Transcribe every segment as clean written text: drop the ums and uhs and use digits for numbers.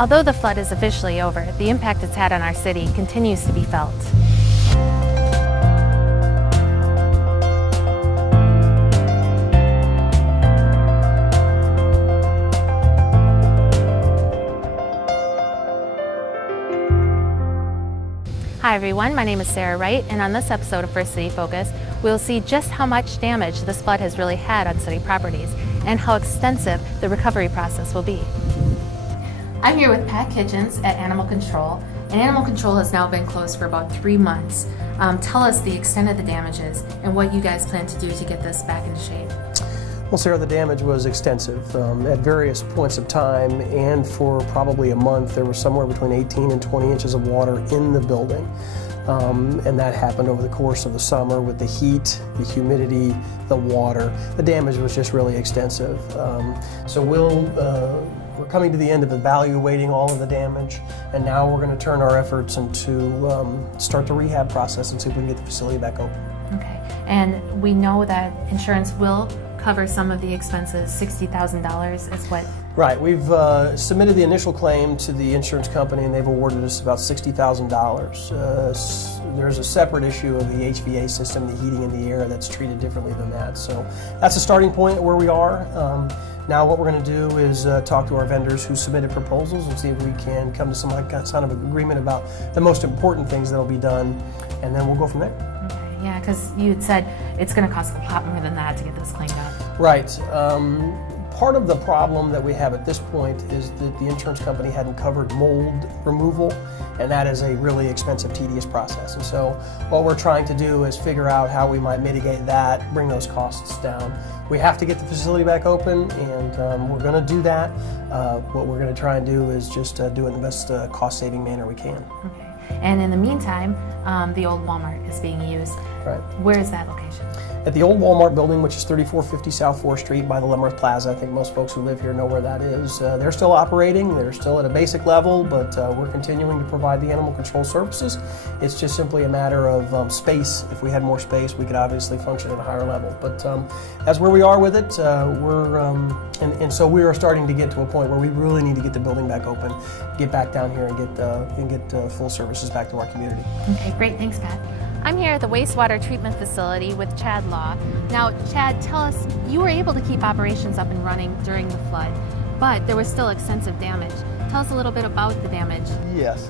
Although the flood is officially over, the impact it's had on our city continues to be felt. Hi everyone, my name is Sarah Wright, and on this episode of First City Focus, we'll see just how much damage this flood has really had on city properties and how extensive the recovery process will be. I'm here with Pat Kitchens at Animal Control, and Animal Control has now been closed for about 3 months. Tell us the extent of the damages and what you guys plan to do to get this back into shape. Well, Sarah, the damage was extensive. At various points of time and for probably a month, there was somewhere between 18 and 20 inches of water in the building. And that happened over the course of the summer with the heat, the humidity, the water. The damage was just really extensive. So we're coming to the end of evaluating all of the damage, and now we're going to turn our efforts into start the rehab process and see if we can get the facility back open. Okay, and we know that insurance will cover some of the expenses. $60,000 is what? Right. We've submitted the initial claim to the insurance company, and they've awarded us about $60,000. There's a separate issue of the HVA system, the heating in the air, that's treated differently than that. So that's a starting point where we are. Now what we're going to do is talk to our vendors who submitted proposals and see if we can come to some kind of agreement about the most important things that will be done, and then we'll go from there. Okay. Yeah, because you had said it's going to cost a lot more than that to get this cleaned up. Right. Part of the problem that we have at this point is that the insurance company hadn't covered mold removal, and that is a really expensive, tedious process. And so what we're trying to do is figure out how we might mitigate that, bring those costs down. We have to get the facility back open, and we're going to do that. What we're going to try and do is just do it in the best cost-saving manner we can. Okay. And in the meantime, the old Walmart is being used. Right. Where is that location? At the old Walmart building, which is 3450 South 4th Street by the Leavenworth Plaza. I think most folks who live here know where that is. They're still operating. They're still at a basic level, but we're continuing to provide the animal control services. It's just simply a matter of space. If we had more space, we could obviously function at a higher level. But that's where we are with it. And so we are starting to get to a point where we really need to get the building back open, get back down here, and get full services back to our community. Okay, great. Thanks, Pat. I'm here at the wastewater treatment facility with Chad Law. Now, Chad, tell us, you were able to keep operations up and running during the flood, but there was still extensive damage. Tell us a little bit about the damage. Yes,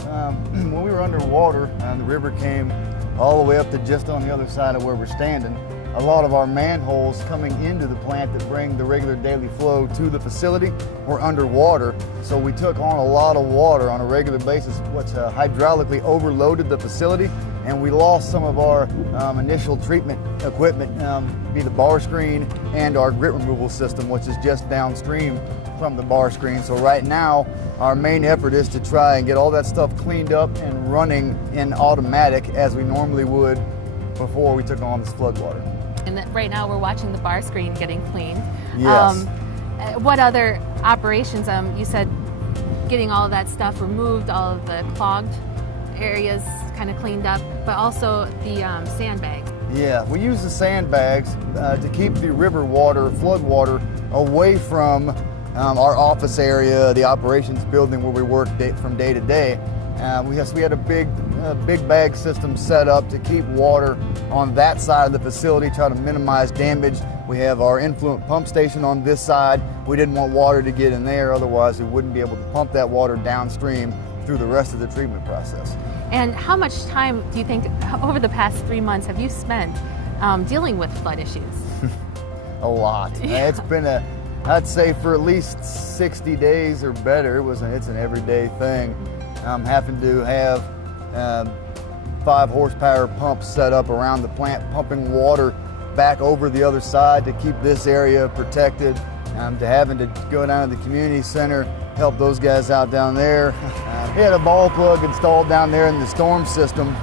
when we were underwater and the river came all the way up to just on the other side of where we're standing, a lot of our manholes coming into the plant that bring the regular daily flow to the facility were underwater. So we took on a lot of water on a regular basis, which hydraulically overloaded the facility, and we lost some of our initial treatment equipment, be the bar screen and our grit removal system, which is just downstream from the bar screen. So right now, our main effort is to try and get all that stuff cleaned up and running in automatic as we normally would before we took on this floodwater. And right now we're watching the bar screen getting cleaned. Yes. What other operations, you said getting all of that stuff removed, all of the clogged areas kind of cleaned up, but also the sandbags. Yeah, we use the sandbags to keep the river water, flood water, away from our office area, the operations building where we work from day to day. We had a big bag system set up to keep water on that side of the facility, try to minimize damage. We have our influent pump station on this side. We didn't want water to get in there, otherwise we wouldn't be able to pump that water downstream through the rest of the treatment process. And how much time do you think over the past 3 months have you spent dealing with flood issues? A lot. Yeah. It's been I'd say for at least 60 days or better. It's an everyday thing. I'm having to have 5 horsepower pumps set up around the plant, pumping water back over the other side to keep this area protected, to having to go down to the community center, help those guys out down there. We had a ball plug installed down there in the storm system,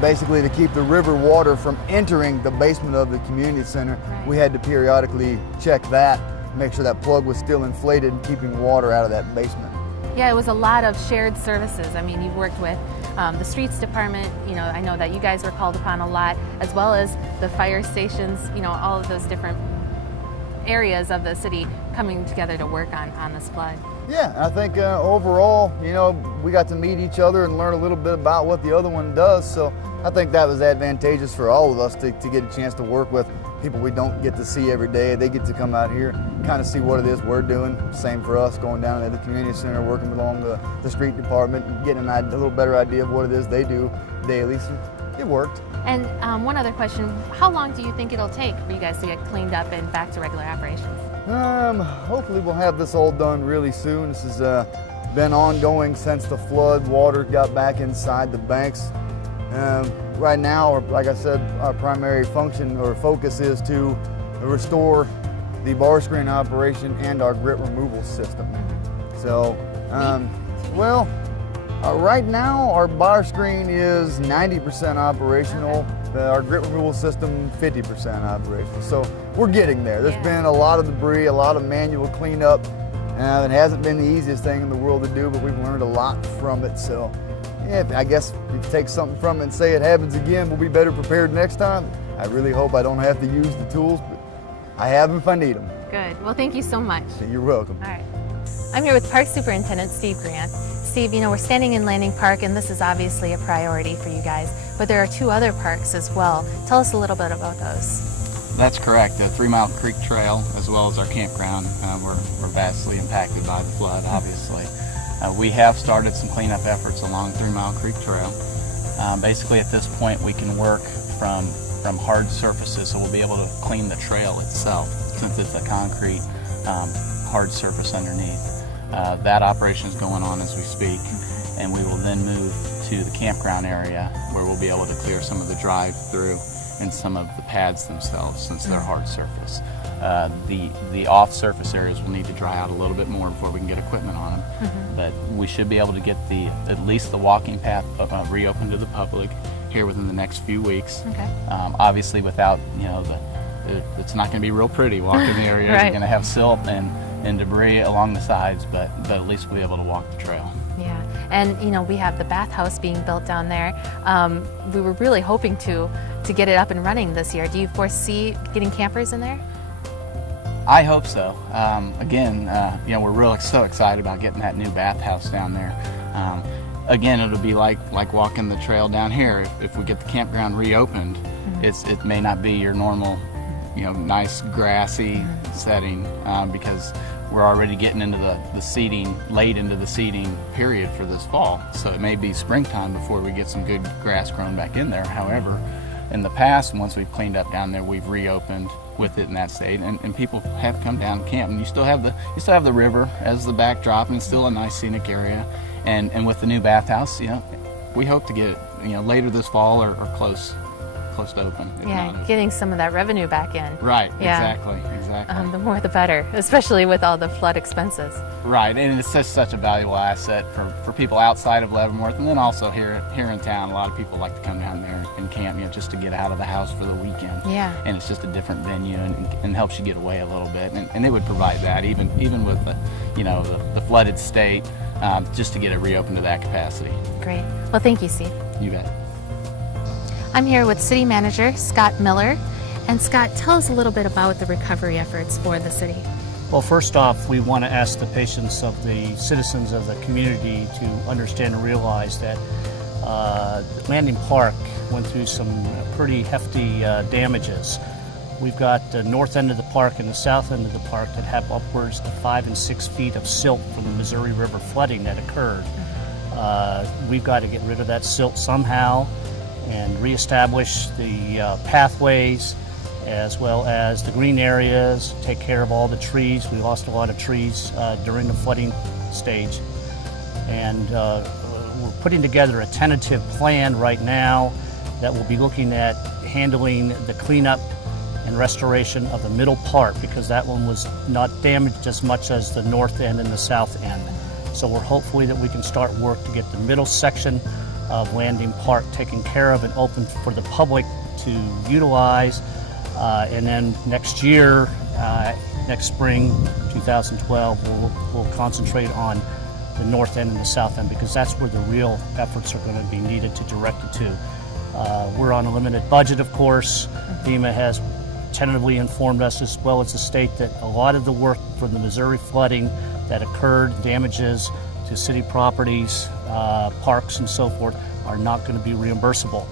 basically to keep the river water from entering the basement of the community center. Right. We had to periodically check that, make sure that plug was still inflated and keeping water out of that basement. Yeah, it was a lot of shared services. I mean, you've worked with the streets department, I know that you guys were called upon a lot, as well as the fire stations, all of those different areas of the city coming together to work on this flood. Yeah, I think overall, you know, we got to meet each other and learn a little bit about what the other one does. So I think that was advantageous for all of us to get a chance to work with people we don't get to see every day. They get to come out here, kind of see what it is we're doing. Same for us, going down to the community center, working along the street department, and getting a little better idea of what it is they do daily. So it worked. And one other question, how long do you think it'll take for you guys to get cleaned up and back to regular operations? Hopefully we'll have this all done really soon. This has been ongoing since the flood water got back inside the banks. Right now, like I said, our primary function or focus is to restore the bar screen operation and our grit removal system. So, right now our bar screen is 90% operational. Our grit removal system 50% operational. So we're getting there. There's been a lot of debris, a lot of manual cleanup. It hasn't been the easiest thing in the world to do, but we've learned a lot from it. So yeah, I guess if you take something from it and say it happens again, we'll be better prepared next time. I really hope I don't have to use the tools, but I have them if I need them. Good. Well, thank you so much. You're welcome. All right. I'm here with Park Superintendent Steve Grant. Steve, you know, we're standing in Landing Park, and this is obviously a priority for you guys, but there are 2 other parks as well. Tell us a little bit about those. That's correct. The 3 Mile Creek Trail, as well as our campground, we're vastly impacted by the flood, obviously. We have started some cleanup efforts along 3 Mile Creek Trail. Basically, at this point, we can work from hard surfaces, so we'll be able to clean the trail itself, since it's a concrete hard surface underneath. That operation is going on as we speak, and we will then move to the campground area where we'll be able to clear some of the drive-through and some of the pads themselves, since they're hard surface. The off-surface areas will need to dry out a little bit more before we can get equipment on them, but we should be able to get at least the walking path reopened to the public here within the next few weeks. Okay. Obviously, without, you know, it's not going to be real pretty walking the area. Right. You're going to have silt and debris along the sides, but at least we'll be able to walk the trail. Yeah, and you know, we have the bathhouse being built down there. We were really hoping to get it up and running this year. Do you foresee getting campers in there? I hope so. Again, you know, we're so excited about getting that new bathhouse down there. Again, it'll be like walking the trail down here. If we get the campground reopened, it may not be your normal, you know, nice grassy setting, because we're already getting into the seeding, late into the seeding period for this fall. So it may be springtime before we get some good grass grown back in there. However, in the past, once we've cleaned up down there, we've reopened with it in that state, and people have come down and camp. And you still have the river as the backdrop, and it's still a nice scenic area. And with the new bathhouse, you know, we hope to get it, you know, later this fall or close to open. Yeah, getting some of that revenue back in. Right. Yeah. Exactly. The more the better, especially with all the flood expenses. Right, and it's just such a valuable asset for people outside of Leavenworth, and then also here in town. A lot of people like to come down there and camp, you know, just to get out of the house for the weekend. Yeah. And it's just a different venue and helps you get away a little bit, and it would provide that even with the, you know, the flooded state, just to get it reopened to that capacity. Great. Well, thank you, Steve. You bet. I'm here with City Manager Scott Miller. And Scott, tell us a little bit about the recovery efforts for the city. Well, first off, we want to ask the patience of the citizens of the community to understand and realize that Landing Park went through some pretty hefty damages. We've got the north end of the park and the south end of the park that have upwards to 5 and 6 feet of silt from the Missouri River flooding that occurred. We've got to get rid of that silt somehow and reestablish the pathways as well as the green areas, take care of all the trees. We lost a lot of trees during the flooding stage. And we're putting together a tentative plan right now that will be looking at handling the cleanup and restoration of the middle part, because that one was not damaged as much as the north end and the south end. So we're hopefully that we can start work to get the middle section of Landing Park taken care of and open for the public to utilize. And then next year, next spring, 2012, we'll concentrate on the north end and the south end, because that's where the real efforts are going to be needed to direct it to. We're on a limited budget, of course. FEMA has tentatively informed us, as well as the state, that a lot of the work from the Missouri flooding that occurred, damages to city properties, parks and so forth, are not going to be reimbursable.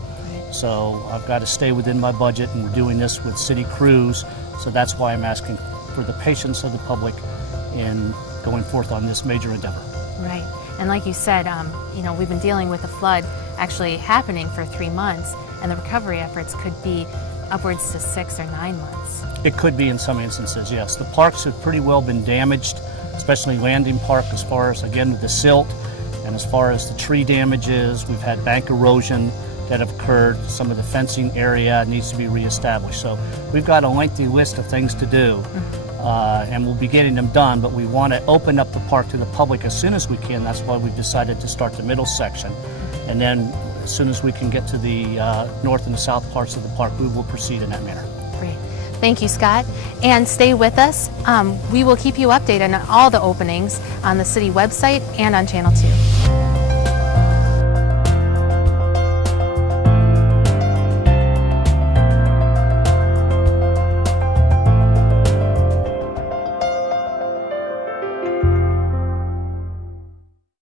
So I've got to stay within my budget, and we're doing this with city crews, so that's why I'm asking for the patience of the public in going forth on this major endeavor. Right. And like you said, you know, we've been dealing with a flood actually happening for 3 months, and the recovery efforts could be upwards to 6 or 9 months. It could be in some instances, yes. The parks have pretty well been damaged, especially Landing Park, as far as, again, with the silt, and as far as the tree damages. We've had bank erosion that have occurred. Some of the fencing area needs to be reestablished. So we've got a lengthy list of things to do, and we'll be getting them done, but we want to open up the park to the public as soon as we can. That's why we've decided to start the middle section. And then as soon as we can get to the north and the south parts of the park, we will proceed in that manner. Great. Thank you, Scott. And stay with us. We will keep you updated on all the openings on the city website and on Channel 2.